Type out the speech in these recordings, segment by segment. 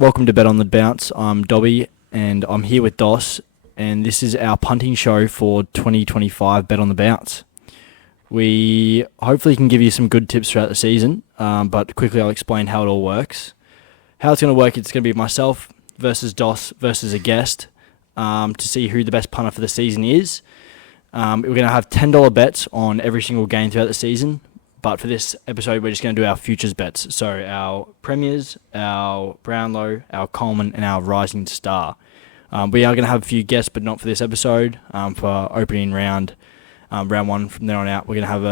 Welcome to Bet on the Bounce. I'm Dobby and I'm here with Doss, and this is our punting show for 2025 Bet on the Bounce. We hopefully can give you some good tips throughout the season, but quickly I'll explain how it all works. How it's going to work, it's going to be myself versus Doss versus a guest to see who the best punter for the season is. We're going to have $10 bets on every single game throughout the season. But for this episode, we're just going to do our futures bets. So our Premiers, our Brownlow, our Coleman, and our Rising Star. We are going to have a few guests, but not for this episode. For opening round, round one from there on out, we're going to have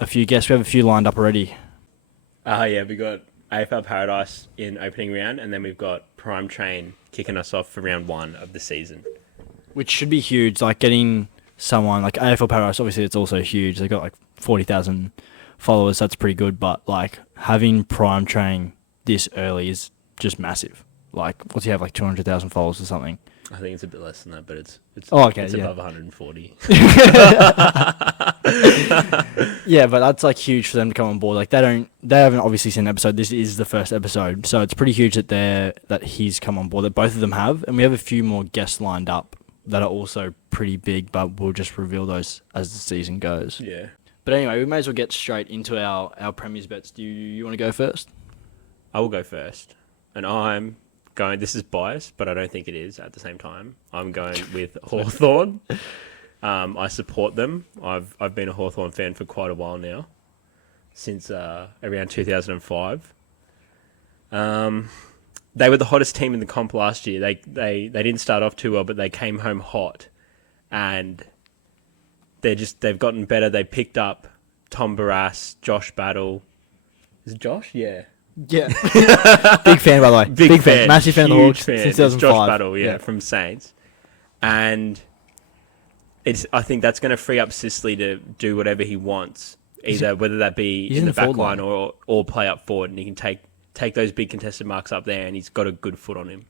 a few guests. We have a few lined up already. We got AFL Paradise in opening round, and then we've got Prime Train kicking us off for round one of the season. Which should be huge. Like getting someone like AFL Paradise, obviously it's also huge. They've got like 40,000 followers, that's pretty good, but like having Prime Train this early is just massive. Like, what's he have, like 200,000 followers or something? I think it's a bit less than that, but it's above 140. Yeah, but that's like huge for them to come on board. Like they haven't obviously seen an episode. This is the first episode, so it's pretty huge that he's come on board, that both of them have, and we have a few more guests lined up that are also pretty big, but we'll just reveal those as the season goes. Yeah. But anyway, we may as well get straight into our Premiers bets. Do you want to go first? I will go first. And I'm going, this is biased, but I don't think it is at the same time. I'm going with Hawthorn. I support them. I've been a Hawthorn fan for quite a while now, since around 2005. They were the hottest team in the comp last year. They didn't start off too well, but they came home hot. And they've gotten better. They picked up Tom Barras, Josh Battle. Is it Josh? Yeah. Yeah. Big fan, by the way. Big fan. Massive fan of the Hawks since 2005. Josh Battle, from Saints. And I think that's going to free up Sicily to do whatever he wants, whether that be in the back line or play up forward. And he can take those big contested marks up there, and he's got a good foot on him.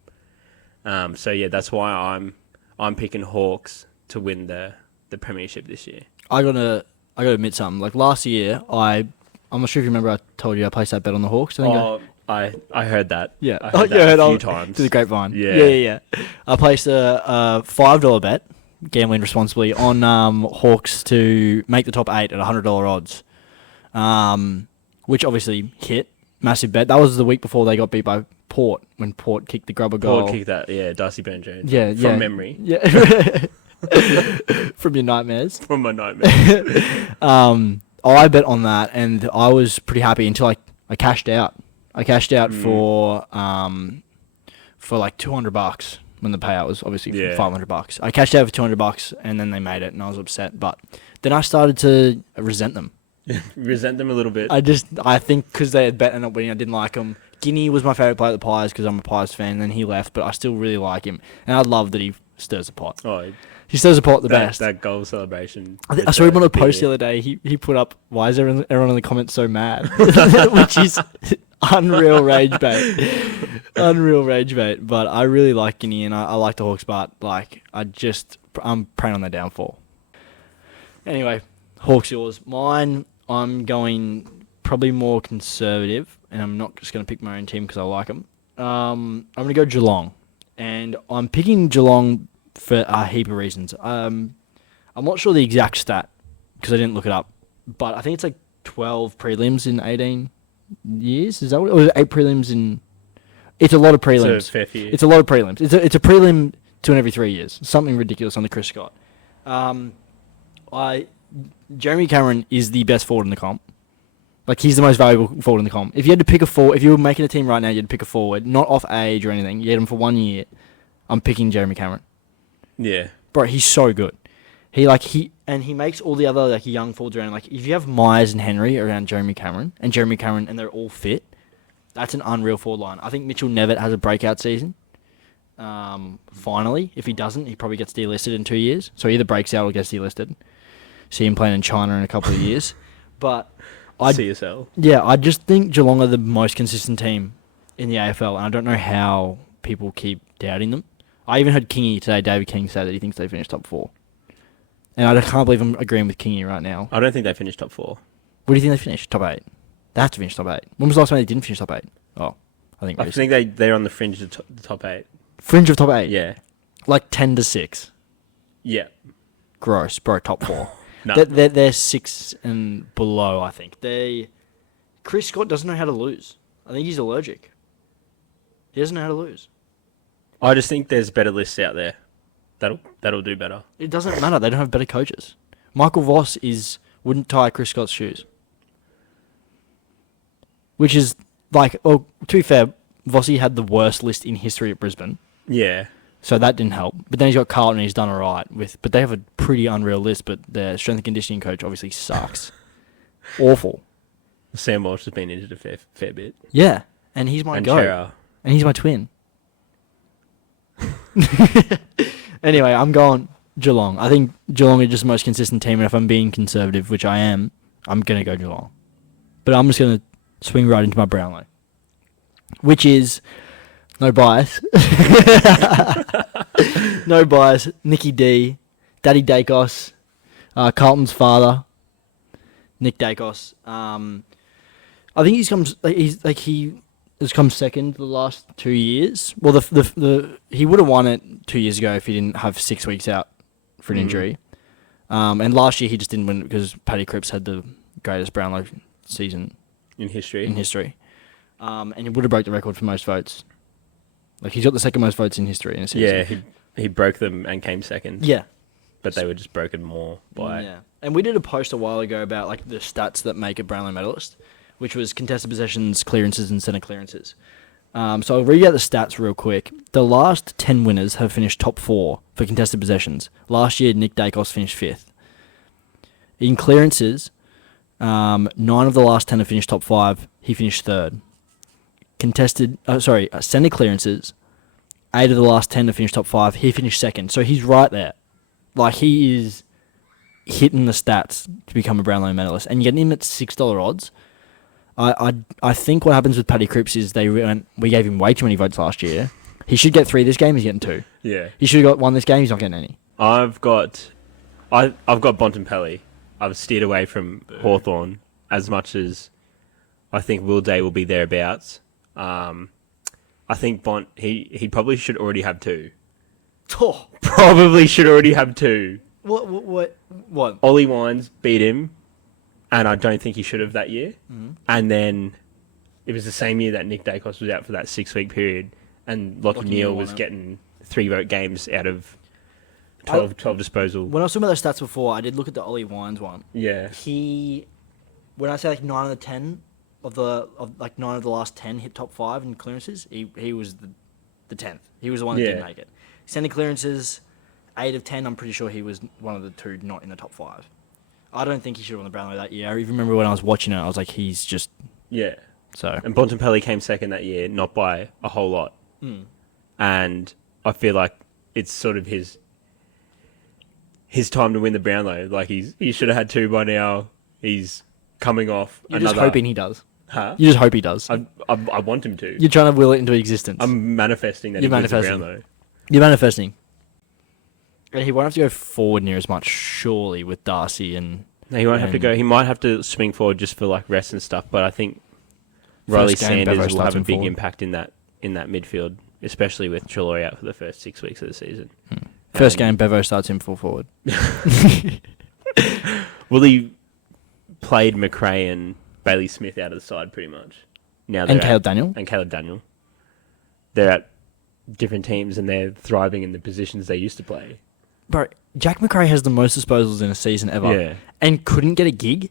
That's why I'm picking Hawks to win the premiership this year. I gotta admit something. Like last year, I'm not sure if you remember. I told you I placed that bet on the Hawks. I heard that. Yeah, I heard that a few times to the grapevine. Yeah. I placed a $5 bet, gambling responsibly, on Hawks to make the top 8 at $100 odds, which obviously hit. Massive bet. That was the week before they got beat by Port, when Port kicked the grubber goal. Port kicked that. Darcy Burn-Jones. From memory. Yeah. From your nightmares. From my nightmares. I bet on that, and I was pretty happy until I cashed out. I cashed out for like $200 when the payout was obviously $500. I cashed out for $200, and then they made it, and I was upset. But then I started to resent them. Resent them a little bit. I think because they had bet and not winning, I didn't like them. Guinea was my favourite player at the Pies because I'm a Pies fan, and then he left, but I still really like him, and I love that he stirs the pot. Oh. He stirs the pot the best. That goal celebration. I saw him on a post the other day. He put up, why is everyone in the comments so mad? Which is unreal rage bait. Unreal rage bait. But I really like Guinea, and I like the Hawks, but I'm preying on their downfall. Anyway, Hawks yours. Mine, I'm going probably more conservative, and I'm not just going to pick my own team because I like them. I'm going to go Geelong, and I'm picking Geelong for a heap of reasons. I'm not sure the exact stat because I didn't look it up, but I think it's like 12 prelims in 18 years. Is that what? Or is it 8 prelims in? It's a lot of prelims. It's a fair few. It's a lot of prelims. It's a prelim 2 in every 3 years. Something ridiculous on the Chris Scott. Jeremy Cameron is the best forward in the comp. Like, he's the most valuable forward in the comp. If you had to pick a forward, if you were making a team right now, you'd pick a forward, not off age or anything. You had him for 1 year. I'm picking Jeremy Cameron. Yeah. Bro, he's so good. He makes all the other young forwards around. Like, if you have Myers and Henry around Jeremy Cameron, and they're all fit, that's an unreal forward line. I think Mitchell Nevitt has a breakout season. Finally, if he doesn't, he probably gets delisted in 2 years. So he either breaks out or gets delisted. See him playing in China in a couple of years. But CSL. Yeah, I just think Geelong are the most consistent team in the AFL, and I don't know how people keep doubting them. I even heard Kingy today, David King, say that he thinks they finished top 4. And I can't believe I'm agreeing with Kingy right now. I don't think they finished top 4. Where do you think they finished? Top 8? They have to finish top 8. When was the last time they didn't finish top 8? Oh, I I think they're on the fringe of the top 8. Fringe of top 8? Yeah. Like 10 to 6. Yeah. Gross, bro. Top 4. No. They're 6 and below, I think. Chris Scott doesn't know how to lose. I think he's allergic. He doesn't know how to lose. I just think there's better lists out there. That'll do better. It doesn't matter. They don't have better coaches. Michael Voss wouldn't tie Chris Scott's shoes. Which is like, well, to be fair, Vossi had the worst list in history at Brisbane. Yeah. So that didn't help. But then he's got Carlton and he's done alright but they have a pretty unreal list, but their strength and conditioning coach obviously sucks. Awful. Sam Walsh has been injured a fair bit. Yeah. And he's my goat. Chera. And he's my twin. Anyway, I'm going Geelong. I think Geelong are just the most consistent team, and if I'm being conservative, which I am, I'm going to go Geelong. But I'm just going to swing right into my Brownlow, which is, no bias, no bias, Nicky D, Daddy Dacos, Carlton's father, Nick Dacos. I think he has come second the last 2 years. Well, he would have won it 2 years ago if he didn't have 6 weeks out for an injury. And last year he just didn't win because Paddy Cripps had the greatest Brownlow season in history. And he would have broke the record for most votes. Like, he's got the second most votes in history in a season. Yeah, he broke them and came second. Yeah. But they were just broken more by... Yeah. And we did a post a while ago about like the stats that make a Brownlow medalist, which was contested possessions, clearances, and centre clearances. So I'll read out the stats real quick. The last 10 winners have finished top 4 for contested possessions. Last year, Nick Dacos finished 5th. In clearances, 9 of the last 10 have finished top 5. He finished 3rd. Centre clearances, 8 of the last 10 have finished top 5. He finished 2nd. So he's right there. Like, he is hitting the stats to become a Brownlow medalist. And you're getting him at $6 odds. I think what happens with Paddy Cripps is we gave him way too many votes last year. He should get 3 this game. He's getting 2. Yeah. He should have got 1 this game. He's not getting any. I've got Bontempelli. I've steered away from Hawthorn as much as I think Will Day will be thereabouts. I think he probably should already have 2. Oh. Probably should already have 2. What? Ollie Wines beat him, and I don't think he should have that year. Mm-hmm. And then it was the same year that Nick Dacos was out for that 6-week period, and Lachie Neale was getting 3-vote games out of 12 disposal. When I was talking about the stats before, I did look at the Ollie Wines one. Yeah. When I say like 9 of the 10 9 of the last 10 hit top 5 in clearances, he was the 10th. He was the one that didn't make it. Centre clearances, 8 of 10. I'm pretty sure he was one of the 2 not in the top 5. I don't think he should have won the Brownlow that year. I even remember when I was watching it, I was like, he's just... Yeah. So. And Bontempelli came second that year, not by a whole lot. Mm. And I feel like it's sort of his time to win the Brownlow. Like, he should have had 2 by now. He's coming off You're another... just hoping he does. Huh? You just hope he does. I want him to. You're trying to will it into existence. I'm manifesting that he wins the Brownlow. You're manifesting. And he won't have to go forward near as much, surely, with Darcy and... No, he won't have to go. He might have to swing forward just for like rest and stuff, but I think Riley Sanders will have a big impact in that midfield, especially with Treloar out for the first 6 weeks of the season. First game, Bevo starts him full forward. Willie played McRae and Bailey Smith out of the side pretty much. And Caleb Daniel. They're at different teams and they're thriving in the positions they used to play. Bro, Jack McRae has the most disposals in a season ever. Yeah. And couldn't get a gig?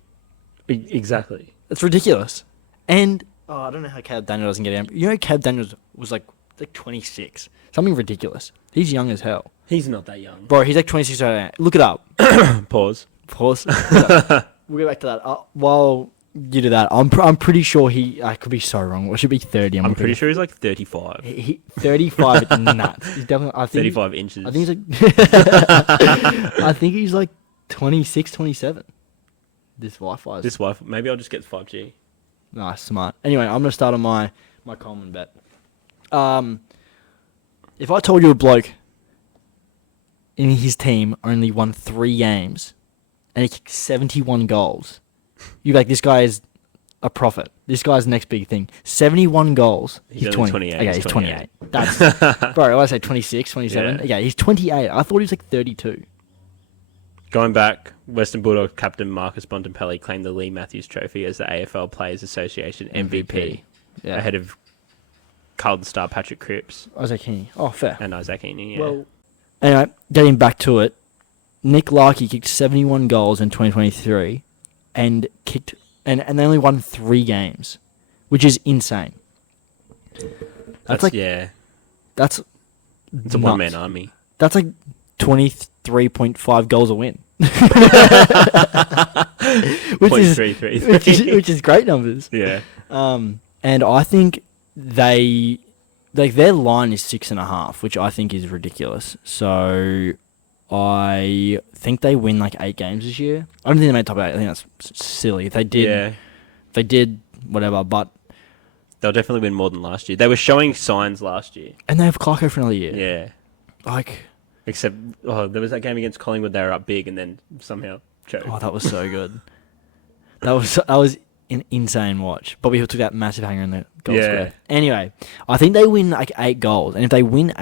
Exactly. It's ridiculous. And, I don't know how Caleb Daniel doesn't get in. You know, Caleb Daniel was like 26. Something ridiculous. He's young as hell. He's not that young. Bro, he's like 26 right now. Look it up. Pause. We'll get back to that. While you do that, I'm pretty sure I could be so wrong. What should be 30? I'm pretty sure he's like 35. 35 nuts. He's definitely... I think 35 inches. I think he's like... I think he's like 26, 27. This Wi-Fi. Maybe I'll just get the 5G. Nice, smart. Anyway, I'm going to start on my Coleman bet. If I told you a bloke in his team only won 3 games and he kicked 71 goals, you'd be like, this guy is a prophet. This guy's the next big thing. 71 goals. He's only 28. Okay, he's 28. That's bro. I say 26, 27. Yeah. Yeah, he's 28. I thought he was like 32. Going back, Western Bulldogs captain Marcus Bontempelli claimed the Lee Matthews Trophy as the AFL Players Association MVP. Yeah. Ahead of Carlton star Patrick Cripps. Isaac Heaney. Oh, fair. And Isaac Heaney, yeah. Well, anyway, getting back to it, Nick Larkey kicked 71 goals in 2023 and they only won 3 games, which is insane. That's it's a one-man army. That's like 23.5 goals a win. which is great numbers. Yeah. And I think their line is 6.5, which I think is ridiculous. So I think they win like 8 games this year. I don't think they made top 8. I think that's silly. If they did, whatever. But they'll definitely win more than last year. They were showing signs last year. And they have Clarko for another year. Yeah. Except, there was that game against Collingwood. They were up big and then somehow choked. Oh, that was so good. that was an insane watch. Bobby Hill took that massive hanger in the goal square. Anyway, I think they win like 8 goals. And if they win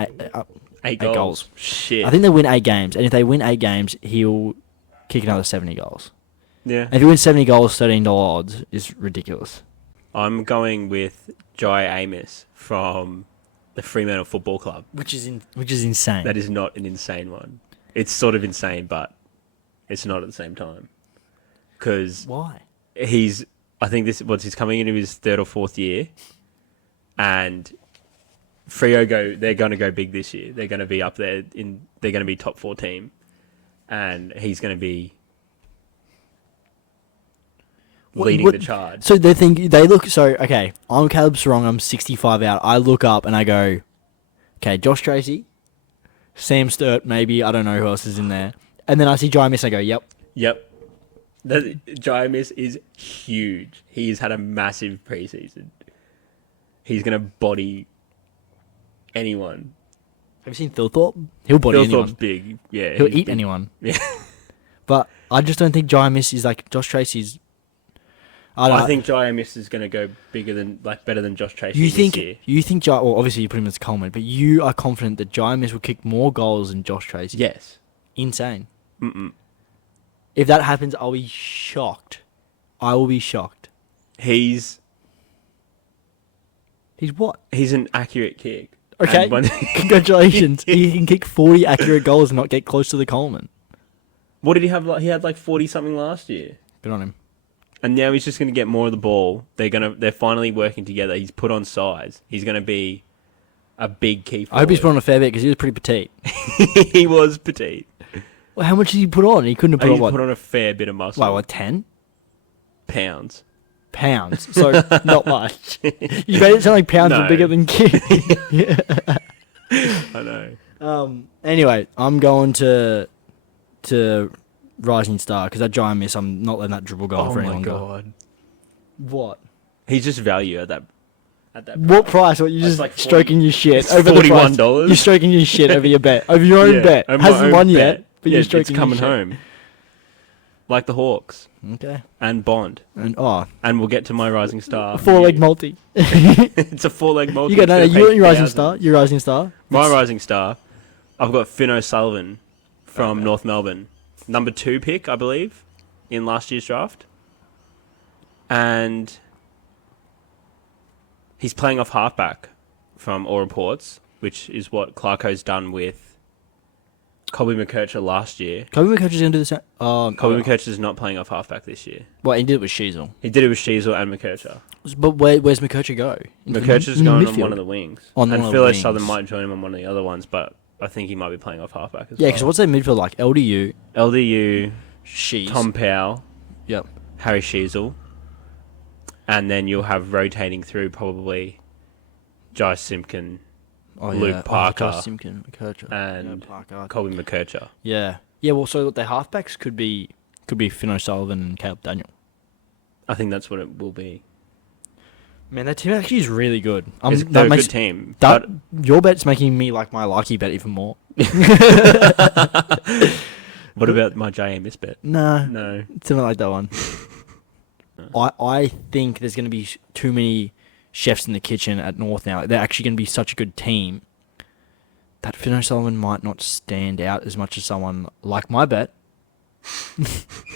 8 goals. Shit. I think they win 8 games. And if they win 8 games, he'll kick another 70 goals. Yeah. And if he wins 70 goals, $13 odds is ridiculous. I'm going with Jai Amos from the Fremantle Football Club. Which is insane. That is not an insane one. It's sort of insane, but it's not at the same time. Because why? He's coming into his 3rd or 4th year, and Freo they're going to go big this year. They're going to be up there they're going to be top 4 team, and he's going to be leading the charge. So okay, I'm Caleb Sarong, I'm 65 out. I look up and I go, okay, Josh Tracy, Sam Sturt, maybe, I don't know who else is in there. And then I see Jai Miss, I go, yep. Jai Miss is huge. He's had a massive preseason. He's going to body anyone. Have you seen Thilthorpe? He'll body anyone. Thilthorpe's big, yeah. He'll eat anyone. Yeah. But I just don't think Jai Miss is like Josh Tracy's. I think Jai Miss is going to go better than Josh Tracy this year. You think Jai? Well, obviously you put him as Coleman, but you are confident that Jai Miss will kick more goals than Josh Tracy. Yes. Insane. Mm-mm. If that happens, I'll be shocked. I will be shocked. He's what? He's an accurate kick. Okay. Congratulations. He can kick 40 accurate goals and not get close to the Coleman. What did he have? He had like 40 something last year. Good on him. And now he's just going to get more of the ball. They're finally working together. He's put on size. He's going to be a big key forward. I hope he's put on a fair bit because he was pretty petite. He was petite. Well, how much did he put on? He couldn't have put on what? He put on a fair bit of muscle. What, 10? Pounds. So not much. You made it sound like pounds are bigger than kids. Yeah. I know. Anyway, I'm going to Rising Star because that Giant Miss, I'm not letting that dribble go on for any longer. Oh my god! What? He's just value at that. What price? What, you just like stroking your shit over the price? $41. You're stroking your shit over your bet, over your own bet. Hasn't won yet, but you're stroking. It's coming home. Like the Hawks. Okay. And Bond. And we'll get to my Rising Star. 4-leg multi. It's a 4-leg multi. You got your Rising Star. Your Rising Star. My Rising Star. I've got Finn O'Sullivan from North Melbourne, number 2 pick, I believe, in last year's draft, and he's playing off halfback from all reports, which is what Clarko's done with Colby McKercher last year. Colby McKercher's going to do the same. Colby McKercher's not playing off halfback this year. Well, he did it with Sheasel. He did it with Sheasel and McKercher. But where's McKercher go? McKercher's going on one of the wings. And Phil O'Sullivan might join him on one of the other ones, but I think he might be playing off halfback as well. Yeah, because what's their midfield like? LDU, Shees. Tom Powell, yep, Harry Sheasel, and then you'll have rotating through probably Jai Simpkin, Luke Parker, Jai Simpkin, McKercher, and Colby McKercher. Yeah. Well, so their halfbacks could be Finn O'Sullivan and Caleb Daniel. I think that's what it will be. Man, that team actually is really good. They're a good team. Your bet's making me like my Larky bet even more. What about my JA Miss bet? No. Something like that one. I think there's going to be too many chefs in the kitchen at North now. They're actually going to be such a good team that Finn O'Sullivan might not stand out as much as someone like my bet,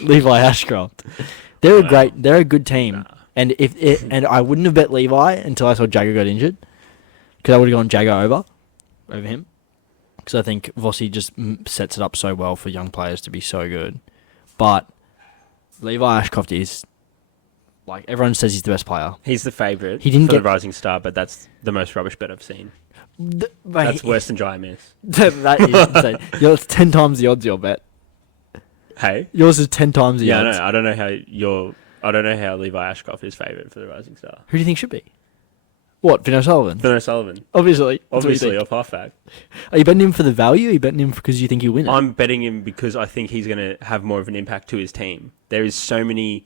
Levi Ashcroft. They're they're a good team. Nah. And I wouldn't have bet Levi until I saw Jagger got injured, because I would have gone Jagger over him, because I think Vossi just sets it up so well for young players to be so good. But Levi Ashcroft is, like, everyone says he's the best player. He's the favourite for the Rising Star, but that's the most rubbish bet I've seen. That's worse than Dry Miss. That is insane. It's 10 times the odds, your bet. Hey? Yours is 10 times the odds. I know. I don't know how Levi Ashcroft is favourite for the Rising Star. Who do you think should be? What, Finn O'Sullivan? Finn O'Sullivan. Obviously off halfback. Are you betting him for the value? Or are you betting him because you think he'll win it? I'm betting him because I think he's going to have more of an impact to his team. There is so many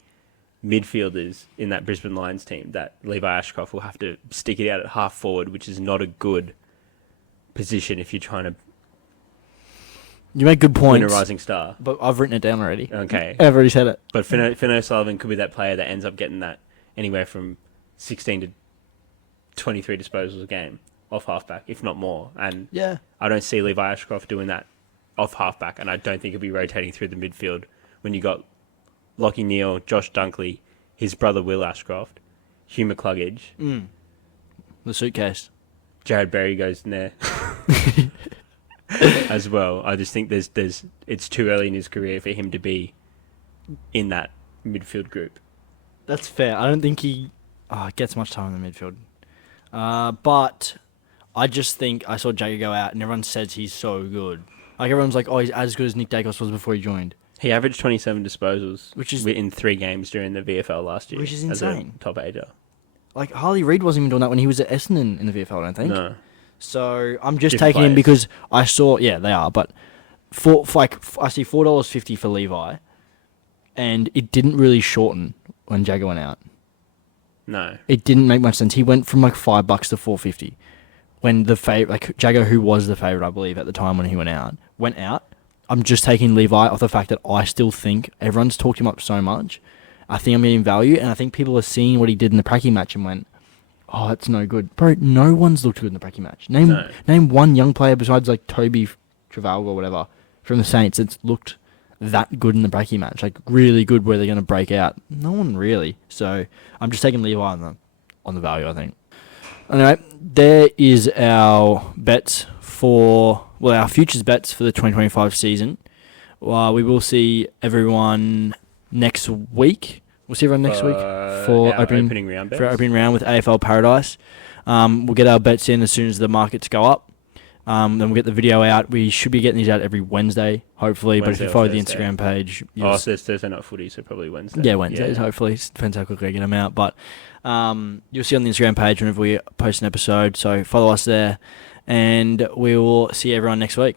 midfielders in that Brisbane Lions team that Levi Ashcroft will have to stick it out at half forward, which is not a good position if you're trying to You make good points. win a Rising Star. But I've written it down already. Okay. I've already said it. But Finn O'Sullivan could be that player that ends up getting that anywhere from 16 to 23 disposals a game off halfback, if not more. And yeah, I don't see Levi Ashcroft doing that off halfback, and I don't think he'll be rotating through the midfield when you got Lachie Neale, Josh Dunkley, his brother Will Ashcroft, Hugh McCluggage. The suitcase. Jared Berry goes in there as well. I just think it's too early in his career for him to be in that midfield group. That's fair. I don't think he gets much time in the midfield. But I just think I saw Jagger go out and everyone says he's so good. Like, everyone's like, oh, he's as good as Nick Dacos was before he joined. He averaged 27 disposals, which is in 3 games during the VFL last year. Which is insane. As a top ager. Like, Harley Reid wasn't even doing that when he was at Essendon in the VFL, I don't think. No. So I'm just Different taking him players. because I saw, yeah, they are, but I see $4.50 for Levi, and it didn't really shorten when Jagger went out. No. It didn't make much sense. He went from like $5 to $4.50 when the like Jagger, who was the favourite, I believe, at the time when he went out. I'm just taking Levi off the fact that I still think everyone's talked him up so much. I think I'm getting value, and I think people are seeing what he did in the Pracky match and went, oh, that's no good. Bro, no one's looked good in the Pracky match. Name one young player besides like Toby Traval or whatever from the Saints that's looked that good in the Pracky match. Like, really good where they're going to break out. No one really. So I'm just taking Levi on the value, I think. Anyway, there is our bets our futures bets for the 2025 season. We will see everyone next week. We'll see everyone next week for our opening round bets. For our opening round with AFL Paradise. We'll get our bets in as soon as the markets go up. Then we'll get the video out. We should be getting these out every Wednesday, hopefully. But if you follow the Instagram page... it's Thursday not footy, so probably Wednesday. Yeah, Wednesdays, hopefully. Depends how quickly I get them out. But you'll see on the Instagram page whenever we post an episode. So follow us there. And we will see everyone next week.